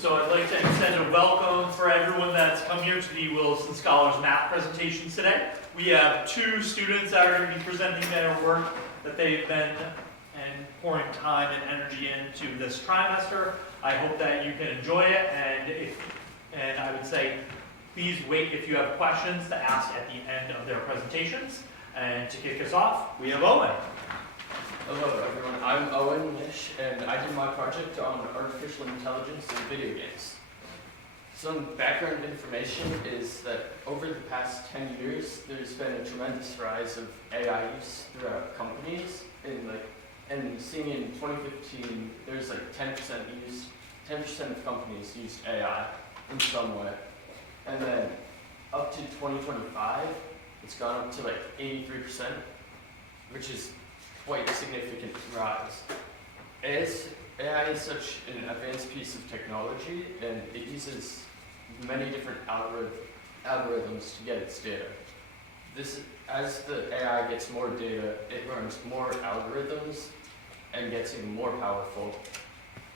So I'd like to extend a welcome for everyone that's come here to the Williston Scholars Math presentation today. We have two students that are going to be presenting their work that they've been and pouring time and energy into this trimester. I hope that you can enjoy it, and I would say please wait if you have questions to ask at the end of their presentations. And to kick us off, we have Owen. Hello everyone, I'm Owen Lish, and I did my project on artificial intelligence in video games. Some background information is that over the past 10 years, there's been a tremendous rise of AI use throughout companies. And seeing in 2015, there's like 10% of companies used AI in some way. And then up to 2025, it's gone up to like 83%, which is quite a significant rise. AI is such an advanced piece of technology, and it uses many different algorithms to get its data. As the AI gets more data, it learns more algorithms and gets even more powerful,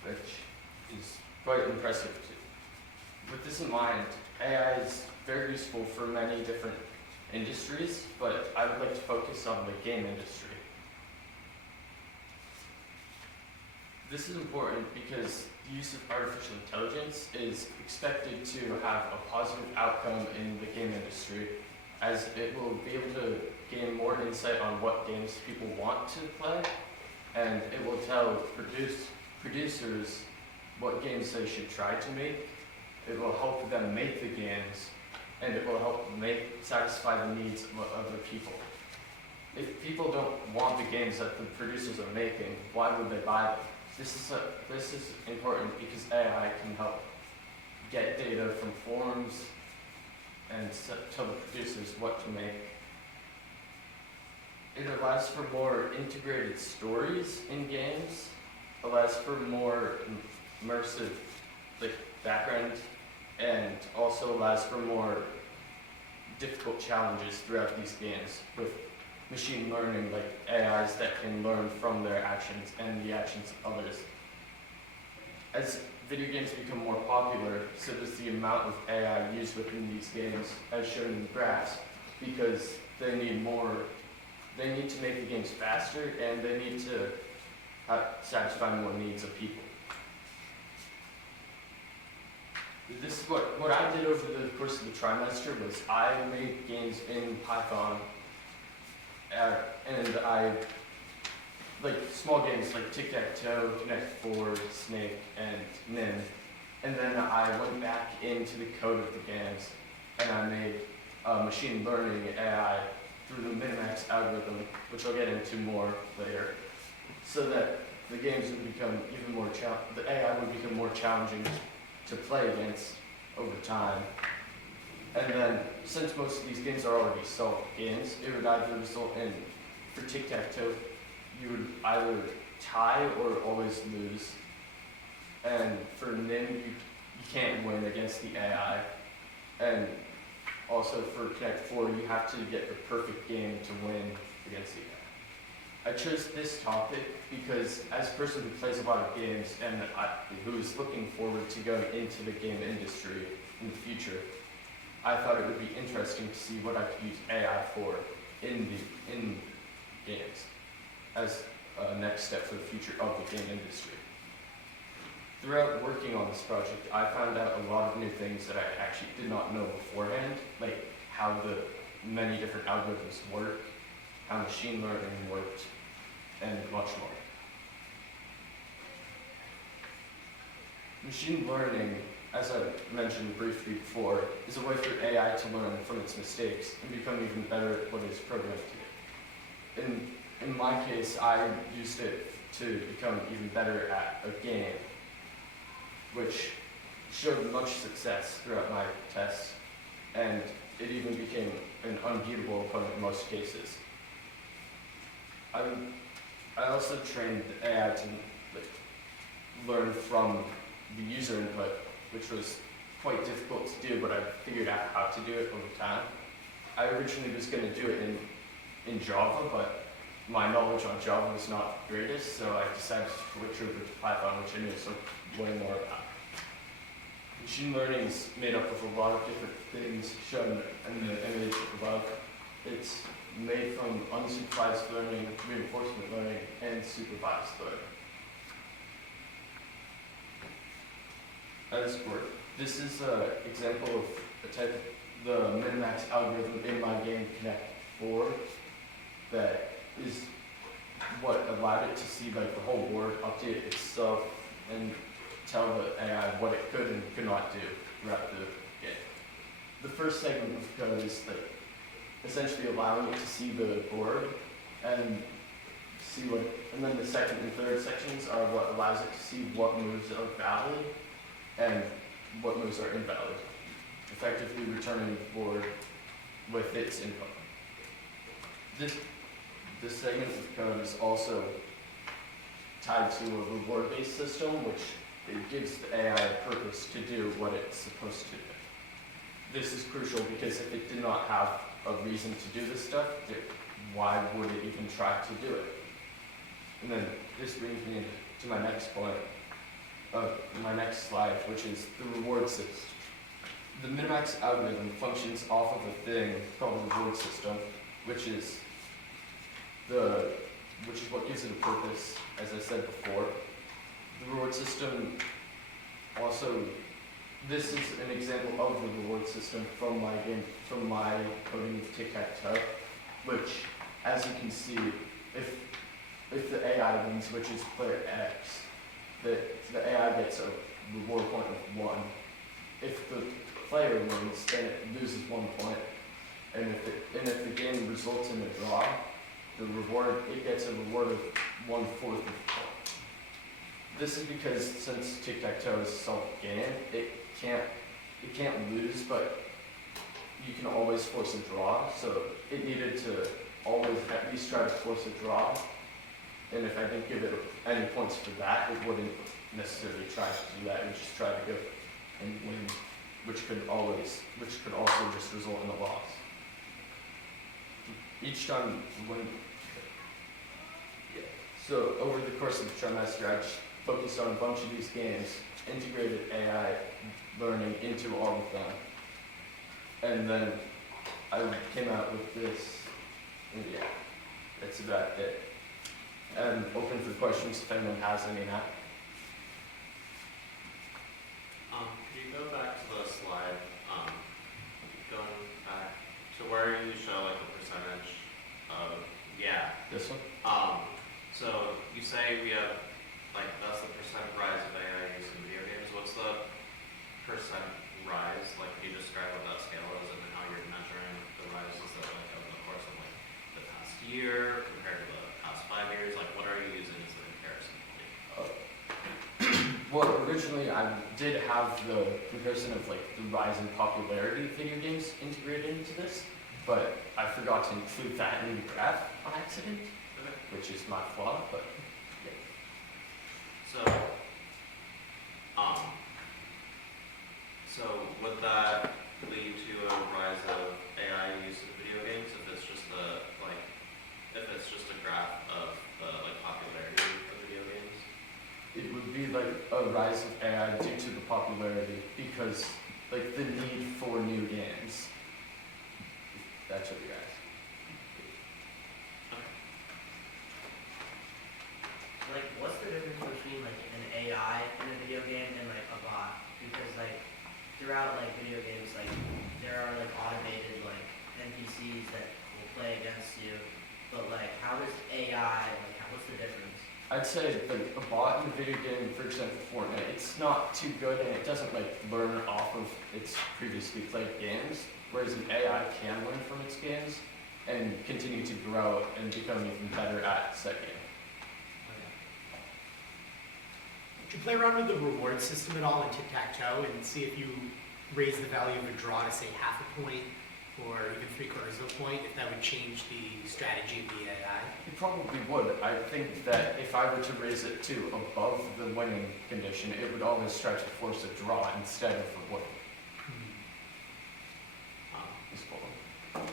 which is quite impressive too. With this in mind, AI is very useful for many different industries, but I would like to focus on the game industry. This is important because the use of artificial intelligence is expected to have a positive outcome in the game industry, as it will be able to gain more insight on what games people want to play, and it will tell producers what games they should try to make. It will help them make the games, and it will help satisfy the needs of other people. If people don't want the games that the producers are making, why would they buy them? This is important because AI can help get data from forums and tell the producers what to make. It allows for more integrated stories in games, allows for more immersive background, and also allows for more difficult challenges throughout these games with machine learning, like AIs that can learn from their actions and the actions of others. As video games become more popular, so does the amount of AI used within these games, as shown in the graphs, because they need to make the games faster, and they need to satisfy more needs of people. This is what I did over the course of the trimester was I made games in Python, and I small games like Tic-Tac-Toe, Connect 4, Snake, and Nim. And then I went back into the code of the games, and I made machine learning AI through the Minimax algorithm, which I'll get into more later, so that the games would become even more the AI would become more challenging to play against over time. And then, since most of these games are already solved games, it would either result in, for Tic-Tac-Toe, you would either tie or always lose. And for Nim, you can't win against the AI. And also for Connect 4, you have to get the perfect game to win against the AI. I chose this topic because as a person who plays a lot of games and who is looking forward to going into the game industry in the future, I thought it would be interesting to see what I could use AI for in games as a next step for the future of the game industry. Throughout working on this project, I found out a lot of new things that I actually did not know beforehand, like how the many different algorithms work, how machine learning worked, and much more. Machine learning, as I mentioned briefly before, is a way for AI to learn from its mistakes and become even better at what it's programmed to do. In my case, I used it to become even better at a game, which showed much success throughout my tests, and it even became an unbeatable opponent in most cases. I also trained the AI to learn from the user input, which was quite difficult to do, but I figured out how to do it over time. I originally was going to do it in Java, but my knowledge on Java was not the greatest, so I decided to switch over to Python, which I knew way more about. Machine learning is made up of a lot of different things shown in the image above. It's made from unsupervised learning, reinforcement learning, and supervised learning. As for this is an example of a type of the min-max algorithm in my game Connect 4 that is what allowed it to see like the whole board, update itself, and tell the AI what it could and could not do throughout the game. The first segment of code is like essentially allowing it to see the board and see what, and then the second and third sections are what allows it to see what moves are valid and what moves are invalid, effectively returning the board with its input. This segment of code is also tied to a reward-based system, which it gives the AI a purpose to do what it's supposed to do. This is crucial because if it did not have a reason to do this stuff, why would it even try to do it? And then this brings me to my next point, my next slide, which is the reward system. The min-max algorithm functions off of a thing called the reward system, which is what gives it a purpose, as I said before. The reward system also, this is an example of the reward system from my game, from my coding of tic-tac-toe, which, as you can see, if the AI wins, which is player X, the AI gets a reward point of 1. If the player wins, then it loses 1 point. And if the game results in a draw, it gets a reward of 1/4 of the point. This is because since tic-tac-toe is a self-game, it can't lose, but you can always force a draw. So it needed to always at least try to force a draw. And if I didn't give it any points for that, it wouldn't necessarily try to do that. It would just try to go and win, which could also just result in a loss. Each time when, so over the course of the trimester, I just focused on a bunch of these games, integrated AI learning into all of them, and then I came out with this, and yeah, that's about it. I'm open for questions if anyone has any now. Could you go back to the slide, going back to where you show like a percentage of, yeah. This one? So you say we have, like, that's the percent rise of AI use in video games. What's the percent rise? Like, can you describe what that scale is and how you're measuring the rise? Is that like over the course of like the past year compared to the past 5 years? Like, what are you using as the comparison point? Well, originally I did have the comparison of like the rise in popularity of video games integrated into this, but I forgot to include that in the graph on accident, which is my flaw, but yeah. So would that lead to a rise of AI use in video games if it's just a graph of the like popularity of video games? It would be like a rise of AI due to the popularity because like the need for new games. That's what you're asking. Like, what's the difference between like an AI in a video game and like a bot? Because like throughout like video games, like there are like automated like NPCs that will play against you, but like how does AI what's the difference? I'd say like a bot in a video game, for example Fortnite, it's not too good and it doesn't like learn off of its previously played games, whereas an AI can learn from its games and continue to grow and become even better at said game. Did you play around with the reward system at all in tic-tac-toe and see if you raise the value of a draw to say half a point or even 3/4 of a point, if that would change the strategy of the AI? It probably would. I think that if I were to raise it to above the winning condition, it would always try to force a draw instead of a win.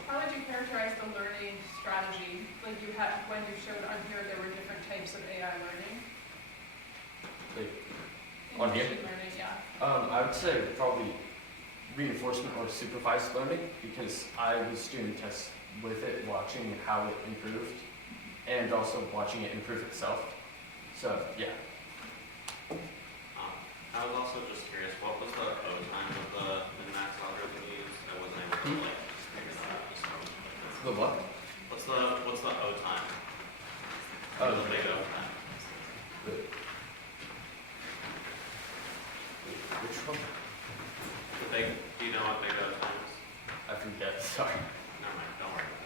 How would you characterize the learning strategy? Like you had, when you showed on here, there were different types of AI learning. Like, In on here? machine learning, yeah. I would say probably reinforcement or supervised learning, because I was doing tests with it, watching how it improved, and also watching it improve itself. So yeah. I was also just curious, what was the code time of the min-max algorithm you used? I wasn't able to like figure that out. So The what? what's the O time? Oh, The big O time. Which one? The big, do you know what big O time is? I forget. Sorry. Never mind, don't worry about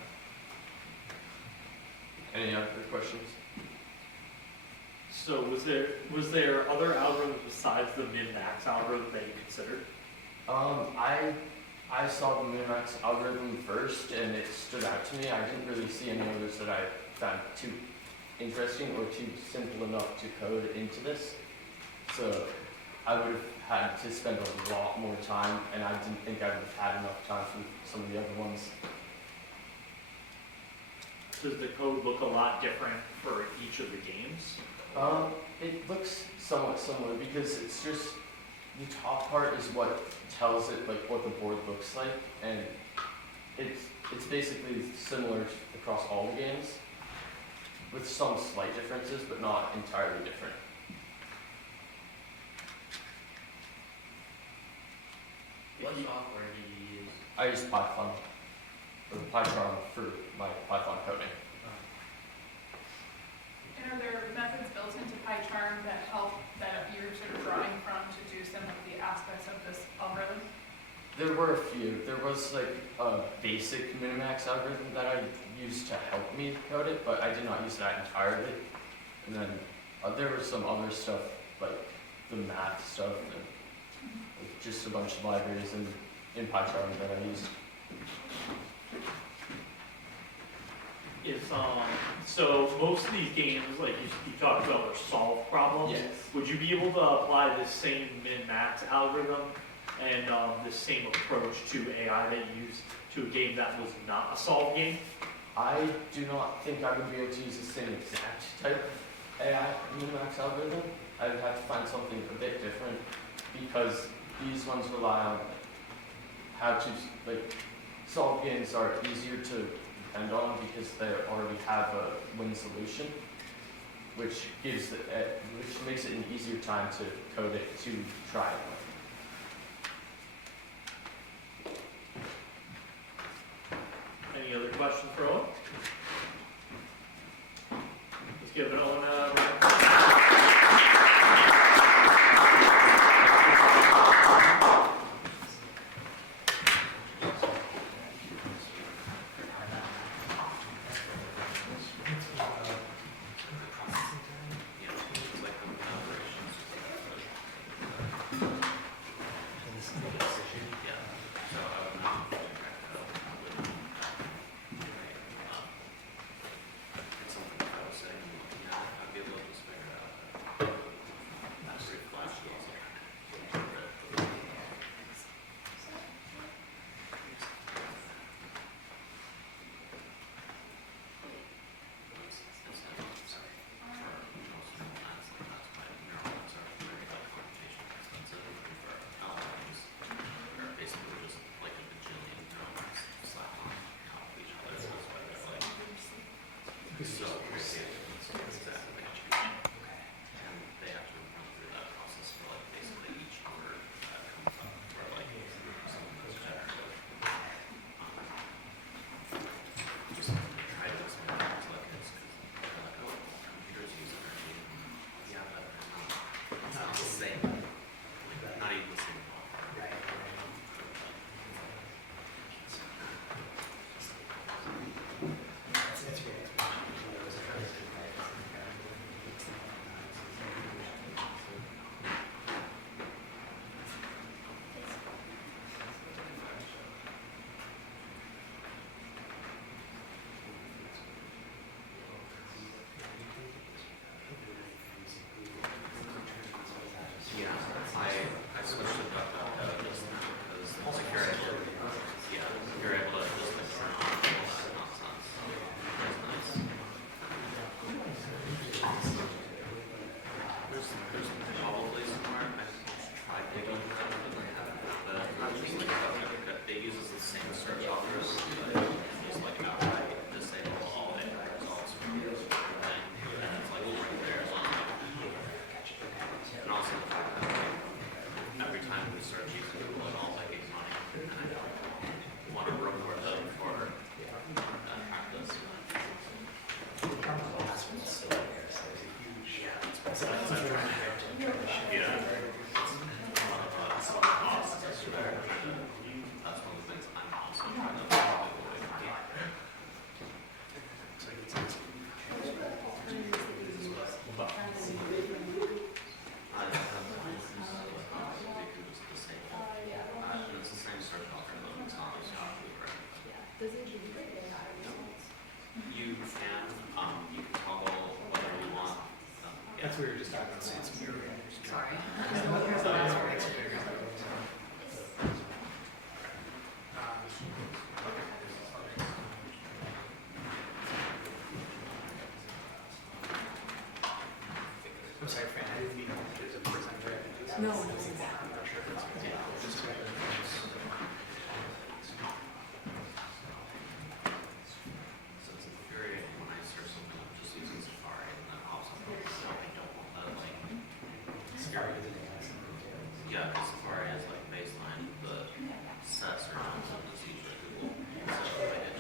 it. Any other questions? So was there other algorithms besides the min-max algorithm that you considered? I saw the min-max algorithm first, and it stood out to me. I didn't really see any others that I found too interesting or too simple enough to code into this. So I would have had to spend a lot more time, and I didn't think I would have had enough time for some of the other ones. Does the code look a lot different for each of the games? It looks somewhat similar because it's just the top part is what tells it like what the board looks like, and it's basically similar across all the games, with some slight differences, but not entirely different. What software did you use? I use Python, or PyCharm for my Python coding. And are there methods built into PyCharm that help, that you're sort of drawing from to do some of the aspects of this algorithm? There were a few. There was like a basic minimax algorithm that I used to help me code it, but I did not use that entirely. And then there was some other stuff like the math stuff and like, just a bunch of libraries in PyCharm that I used. So most of these games, like you talked about, are solved problems. Yes. Would you be able to apply the same min-max algorithm and the same approach to AI that you used to a game that was not a solved game? I do not think I would be able to use the same exact type of AI minimax algorithm. I would have to find something a bit different because these ones rely on how to like solve games are easier to depend on because they already have a win solution, which gives which makes it an easier time to code it to try it. Any other questions for Owen? Let's give it Owen a round. Yeah, it's like the operations. Yeah, so I would not track that up. I would, it's something that I was saying, yeah, I'd be able to just figure it out. That's pretty flashy also. Basically just like a bajillion nodes slapped on top of each other. That's why they're like so crazy. Exactly. And they have to run through that process for like basically each word that comes up for like something that's generative. Just try to explain it to like this because they're like, oh, computers use energy. Yeah, but it's not the same. Like not even the same ballpark. Right. That's great. Yeah, I switched to DuckDuckGo just now because like you're able to, yeah, you're able to just like turn on all that nonsense. That's nice. There's probably somewhere I tried to That's what we were just talking about. So it's mirroring. Sorry. I'm sorry, Fran, I didn't mean to present it. No, no. I'm not sure if it's okay. Just go ahead. So it's infuriating when I search something, I'm just using Safari and then all of a sudden, I don't want that, like, yeah, 'cause Safari has like baseline, but set search engine is usually Google. So like, it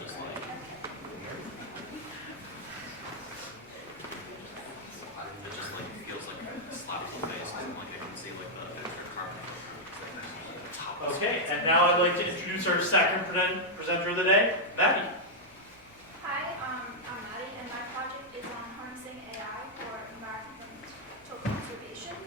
just like, feels like a slap in the face, and like I can see like the extra carbon footprint. The top of Okay, and now I'd like to introduce our second presenter of the day, Maddie. Hi, I'm Maddie, and my project is on harnessing AI for environmental conservation.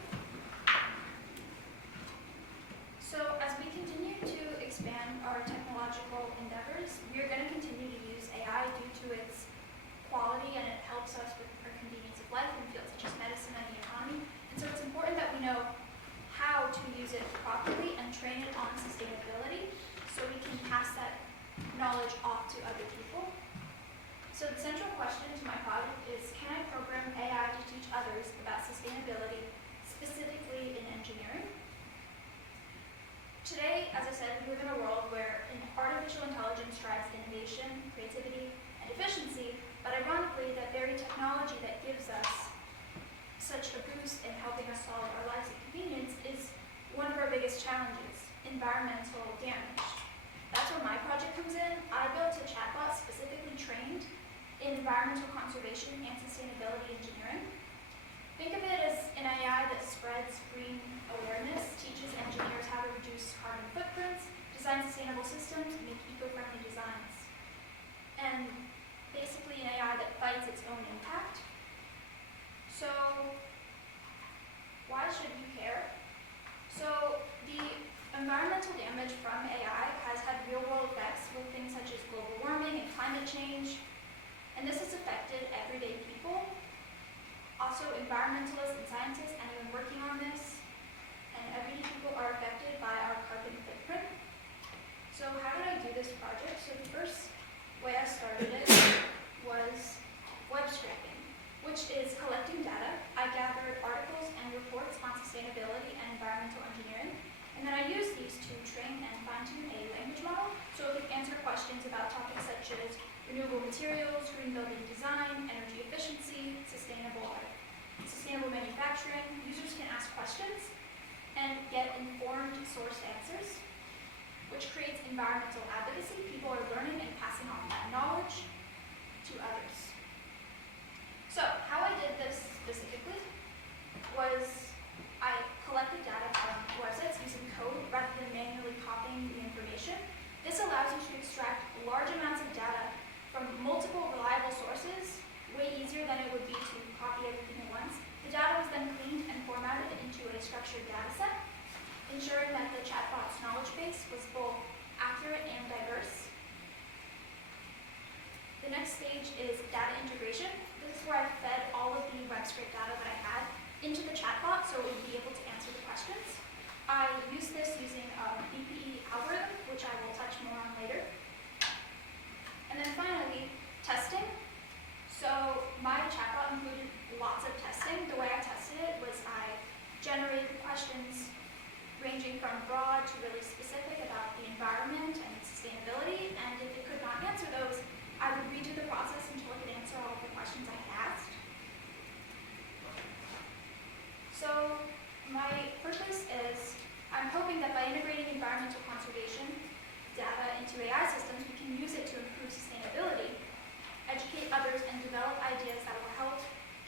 So as we continue to expand our technological endeavors, we are going to continue to use AI due to its quality, and it helps us with our convenience of life in fields such as medicine and the economy. And so it's important that we know how to use it properly and train it on sustainability so we can pass that knowledge off to other people. So the central question to my project is, can I program AI to teach others about sustainability, specifically in engineering? Today, as I said, we live in a world where artificial intelligence drives innovation, creativity, and efficiency, but ironically, that very technology that gives us such a boost in helping us solve our lives and convenience is one of our biggest challenges, environmental damage. That's where my project comes in. I built a chatbot specifically trained in environmental conservation and sustainability engineering. Think of it as an AI that spreads green awareness, teaches engineers how to reduce carbon footprints, design sustainable systems, and make eco-friendly designs. And basically an AI that fights its own impact. So why should you care? So the environmental damage from AI has had real-world effects with things such as global warming and climate change, and this has affected everyday people. Also, environmentalists and scientists, anyone working on this, and everyday people are affected by our carbon footprint. So how did I do this project? So the first way I started it was web scraping, which is collecting data. I gathered articles and reports on sustainability and environmental engineering, and then I used these to train and fine-tune a language model so it could answer questions about topics such as renewable materials, green building design, energy efficiency, sustainable manufacturing. Users can ask questions and get informed sourced answers, which creates environmental advocacy. People are learning and passing on that knowledge to others. So how I did this specifically was I collected data from websites using code rather than manually copying the information. This allows you to extract large amounts of data from multiple reliable sources way easier than it would be to copy everything at once. The data was then cleaned and formatted into a structured data set, ensuring that the chatbot's knowledge base was both accurate and diverse. The next stage is data integration. This is where I fed all of the web scrape data that I had into the chatbot so it would be able to answer the questions. I used this using a BPE algorithm, which I will touch more on later. And then finally, testing. So my chatbot included lots of testing. The way I tested it was I generated questions ranging from broad to really specific about the environment and sustainability, and if it could not answer those, I would redo the process until it could answer all of the questions I asked. So my purpose is, I'm hoping that by integrating environmental conservation data into AI systems, we can use it to improve sustainability, educate others, and develop ideas that will help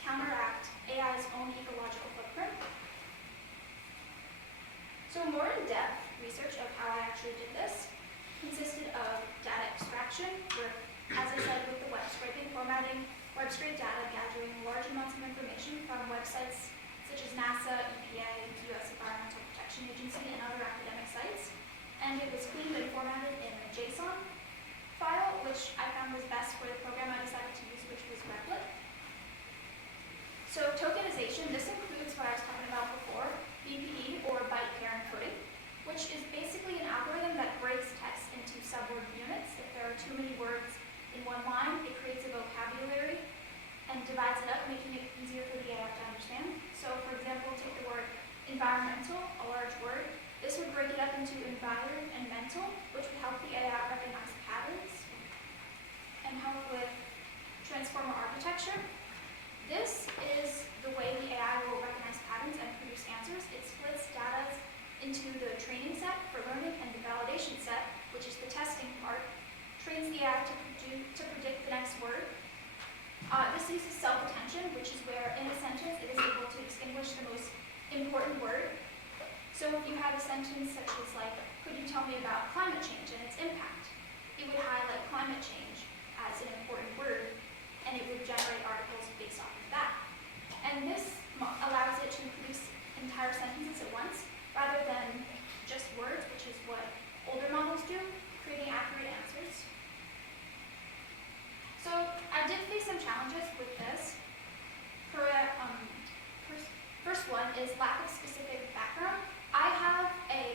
counteract AI's own ecological footprint. So more in-depth research of how I actually did this consisted of data extraction, where, as I said, with the web scraping, formatting web scrape data, gathering large amounts of information from websites such as NASA, EPA, US Environmental Protection Agency, and other academic sites. And it was cleaned and formatted in a JSON file, which I found was best for the program I decided to use, which was Replit. So tokenization, this includes what I was talking about before, BPE or byte pair encoding, which is basically an algorithm that breaks text into subword units. If there are too many words in one line, it creates a vocabulary and divides it up, making it easier for the AI to understand. So for example, take the word environmental, a large word. This would break it up into environ and mental, which would help the AI recognize patterns and help with transformer architecture. This is the way the AI will recognize patterns and produce answers. It splits data into the training set for learning and the validation set, which is the testing part, trains the AI to predict the next word. This uses self-attention, which is where in a sentence it is able to distinguish the most important word. So if you had a sentence such as like, could you tell me about climate change and its impact? It would highlight climate change as an important word, and it would generate articles based off of that. And this allows it to produce entire sentences at once, rather than just words, which is what older models do, creating accurate answers. So I did face some challenges with this. First one is lack of specific background. I have a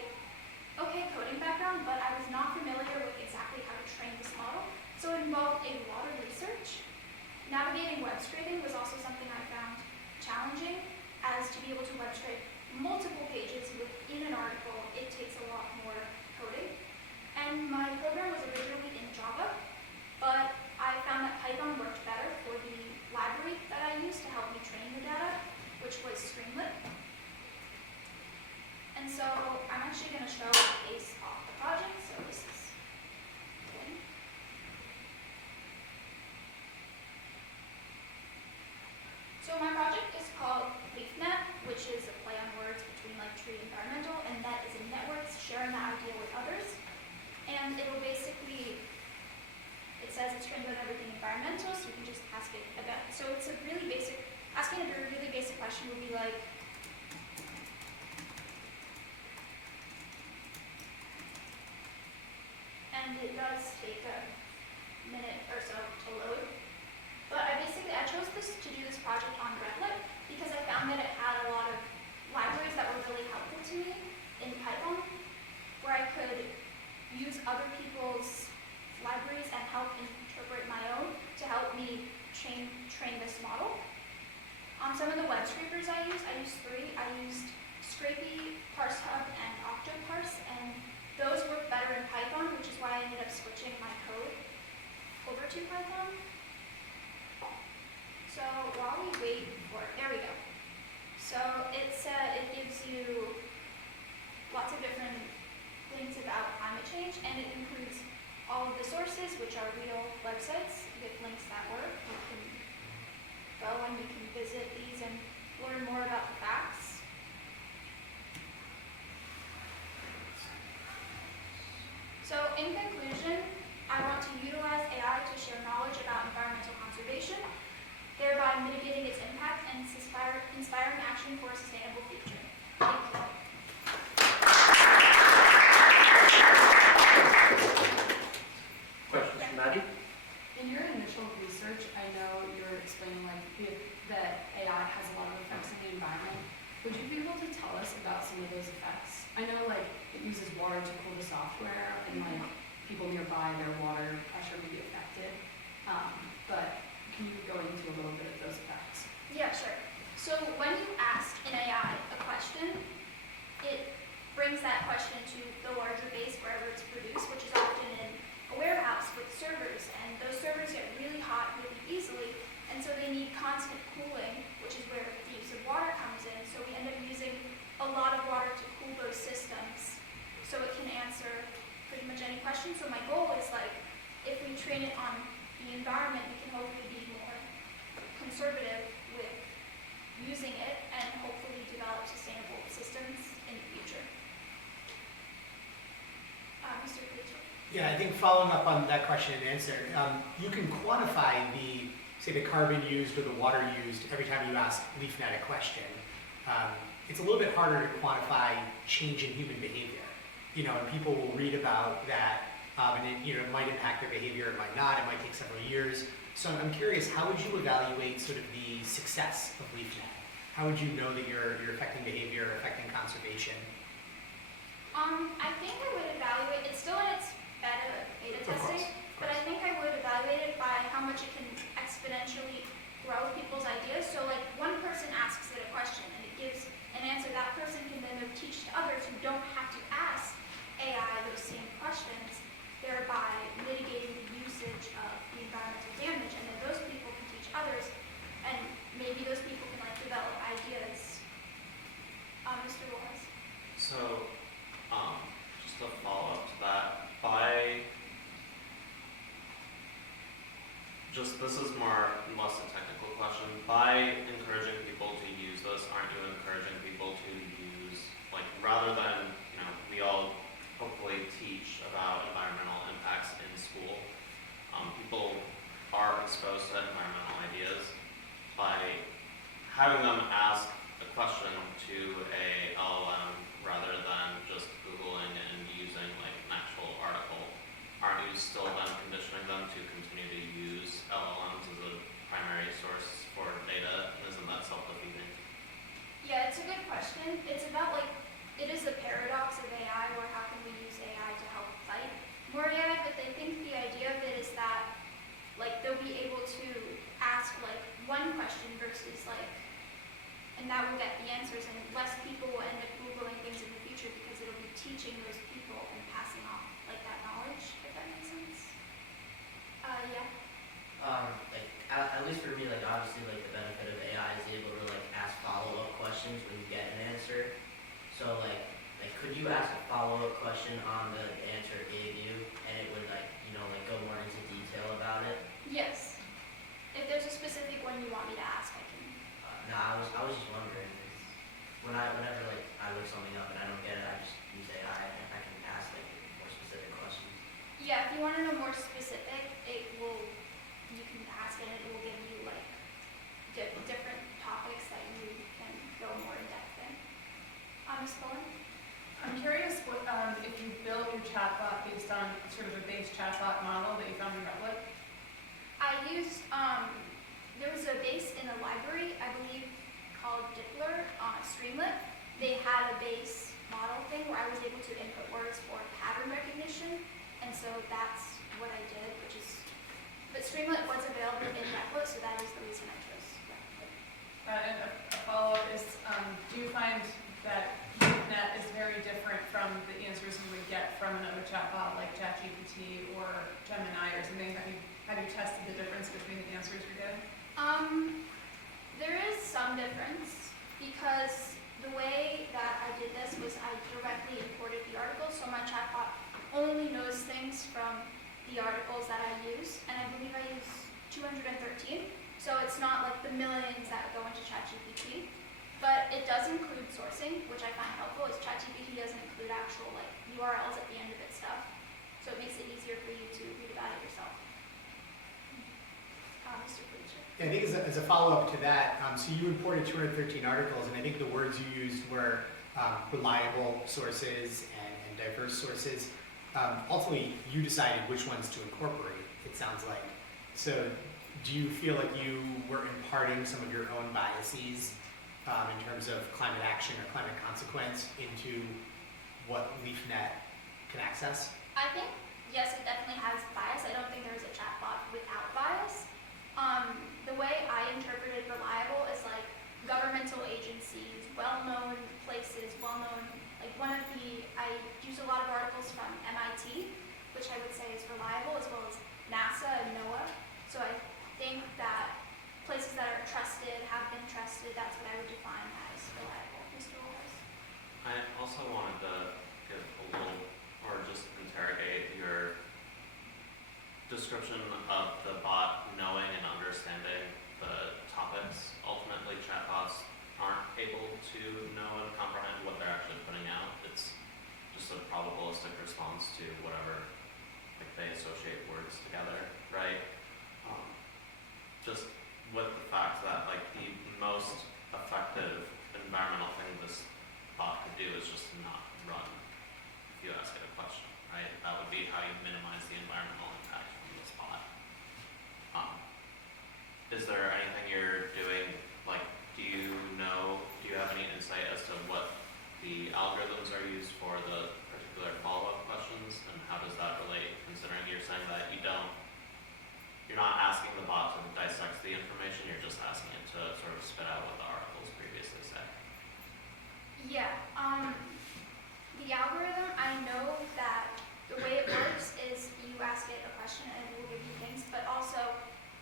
okay coding background, but I was not familiar with exactly how to train this model, so it involved a lot of research. Navigating web scraping was also something I found challenging, as to be able to web scrape multiple pages within an article, it takes a lot more coding. And my program was originally in Java, but I found that Python worked better for the library that I used to help me train the data, which was Streamlit. And so I'm actually going to show a case off the project. So this is good. So my project is called LeafNet, which is a play on words between like tree and environmental, and net is in networks, sharing that idea with others. And it will basically, it says it's trained on everything environmental, so you can just ask it about. So it's a really basic, asking a really basic question would be like, and it does take a minute or so to load. But I chose to do this project on Replit because I found that it had a lot of libraries that were really helpful to me in Python, where I could use other people's libraries and help interpret my own to help me train this model. Some of the web scrapers I used three. I used Scrapey, ParseHub, and Octoparse, and those work better in Python, which is why I ended up switching my code over to Python. So while we wait for, there we go. So it gives you lots of different things about climate change, and it includes all of the sources, which are real websites with links that work. You can go and you can visit these and learn more about the facts. So in conclusion, I want to utilize AI to share knowledge about environmental conservation, thereby mitigating its impact and inspiring action for a sustainable future. Thank you. Questions from Maddie? In your initial research, I know you were explaining that AI has a lot of effects in the environment. Would you be able to tell us about some of those effects? I know it uses water to cool the software, and people nearby, their water pressure may be affected. But can you go into a little bit of those effects? Yeah, sure. So when you ask an AI a question, it brings that question to the larger base wherever it's produced, which is often in a warehouse with servers, and those servers get really hot really easily, and so they need constant cooling, which is where the use of water comes in. So we end up using a lot of water to cool those systems, so it can answer pretty much any question. So my goal is if we train it on the environment, we can hopefully be more conservative with using it and hopefully develop sustainable systems in the future. Mr. Cleaver. Yeah, I think following up on that question and answer, you can quantify say the carbon used or the water used every time you ask LeafNet a question. It's a little bit harder to quantify change in human behavior. And people will read about that, and it might impact their behavior, it might not, it might take several years. So I'm curious, how would you evaluate sort of the success of LeafNet? How would you know that you're affecting behavior, affecting conservation? I think I would evaluate, it's still in its beta Of testing, course. but I think I would evaluate it by how much it can exponentially grow people's ideas. So like one person asks it a question and it gives an answer, that person can then teach to others who don't have to ask AI those same questions, thereby mitigating the usage of the environmental damage, and then those people can teach others, and maybe those people can like develop ideas. Mr. Willis? So, just a follow up to that, this is less a technical question. By encouraging people to use this, aren't you encouraging people to use, like, rather than, we all hopefully teach about environmental impacts in school, people are exposed to environmental ideas by having them ask a question to a LLM rather than just Googling and using like an actual article. Aren't you still then conditioning them to continue to use LLMs as a primary source for data? Isn't that self-defeating? Yeah, it's a good question. It's about like, it is the paradox of AI, where how can we use AI to help fight more AI, but I think the idea of it is that like they'll be able to ask like one question versus like, and that will get the answers, and less people will end up Googling things in the future because it'll be teaching those people and passing off like that knowledge, if that makes sense. Yeah. Like at least for me, like obviously like the benefit of AI is able to like ask follow-up questions when you get an answer. So like could you ask a follow-up question on the answer it gave you, and it would like like go more into detail about it? Yes. If there's a specific one you want me to ask, I can. No, I was just wondering, 'cause whenever like I look something up and I don't get it, I just use AI and I can ask like more specific questions. Yeah, if you want to know more specific, you can ask it and it will give you like different topics that you can go more in depth in. Ms. Cullen? I'm curious what, if you built your chatbot based on sort of a base chatbot model that you found in Replit? I used, there was a base in a library, I believe, called Dippler on Streamlit. They had a base model thing where I was able to input words for pattern recognition, and so that's what I did, but Streamlit was available in Replit, so that is the reason I chose Replit. And a follow-up is, do you find that LeafNet is very different from the answers you would get from another chatbot like ChatGPT or Gemini or something? Have you tested the difference between the answers you're getting? There is some difference because the way that I did this was I directly imported the articles, so my chatbot only knows things from the articles that I use, and I believe I use 213, so it's not like the millions that go into ChatGPT, but it does include sourcing, which I find helpful, as ChatGPT doesn't include actual like URLs at the end of its stuff, so it makes it easier for you to read about it yourself. Mr. Preacher. I think as a follow-up to that, so you imported 213 articles, and I think the words you used were reliable sources and diverse sources. Ultimately, you decided which ones to incorporate, it sounds like. So do you feel like you were imparting some of your own biases in terms of climate action or climate consequence into what LeafNet can access? I think, yes, it definitely has bias. I don't think there's a chatbot without bias. The way I interpreted reliable is like governmental agencies, well-known places, well-known, like I use a lot of articles from MIT, which I would say is reliable, as well as NASA and NOAA. So I think that places that are trusted, have been trusted, that's what I would define as reliable. Mr. Willis? I also wanted to give a little, or just interrogate your description of the bot knowing and understanding the topics. Ultimately, chatbots aren't able to know and comprehend what they're actually putting out. It's just a probabilistic response to whatever, like they associate words together, right? Just with the fact that like the most effective environmental thing this bot could do is just not run if you ask it a question, right? That would be how you minimize the environmental impact from this bot.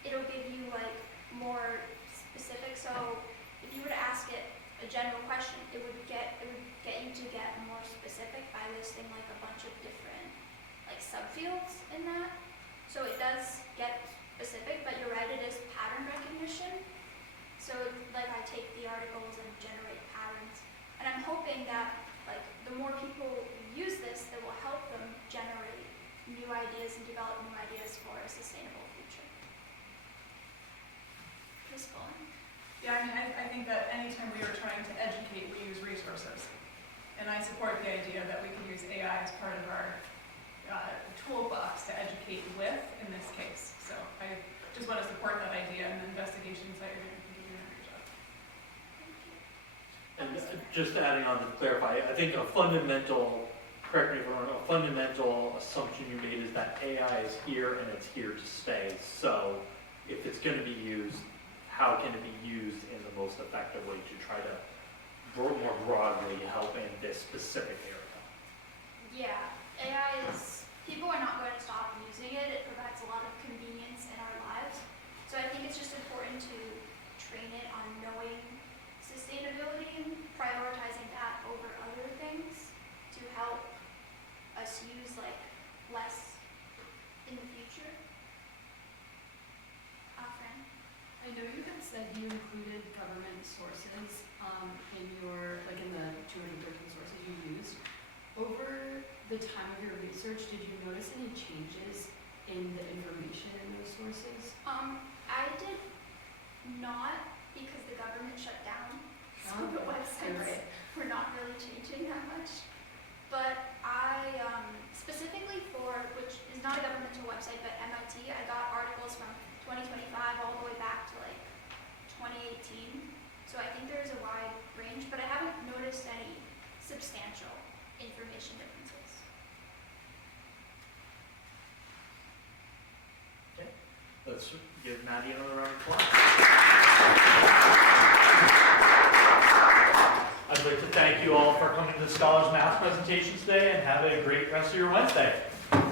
it'll give you like more specific. So if you were to ask it a general question, it would get you to get more specific by listing like a bunch of different like subfields in that. So it does get specific, but you're right, it is pattern recognition. So like I take the articles and generate patterns, and I'm hoping that like the more people use this, that will help them generate new ideas and develop new ideas for a sustainable future. Ms. Bowen? Yeah, I mean, I think that anytime we are trying to educate, we use resources. And I support the idea that we can use AI as part of our toolbox to educate with, in this case. So I just want to support that idea, and the investigations that you're doing, I think you're doing a great job. Thank you. And just adding on to clarify, I think a fundamental, correct me if I'm wrong, a fundamental assumption you made is that AI is here and it's here to stay. So if it's going to be used, how can it be used in the most effective way to try to more broadly help in this specific area? Yeah, AI is, people are not going to stop using it. It provides a lot of convenience in our lives. So I think it's just important to train it on knowing sustainability and prioritizing that over other things to help us use like less in the future. Fran? I know you had said you included government sources in your, like in the 213 sources you used. Over the time of your research, did you notice any changes in the information in those sources? I did not, because the government shut down, so the Okay, websites right. were not really changing that much. But I, specifically for, which is not a governmental website, but MIT, I got articles from 2025 all the way back to like 2018. So I think there's a wide range, but I haven't noticed any substantial information differences. Let's give Maddie another round of applause. I'd like to thank you all for coming to the Scholars Math presentation today, and have a great rest of your Wednesday.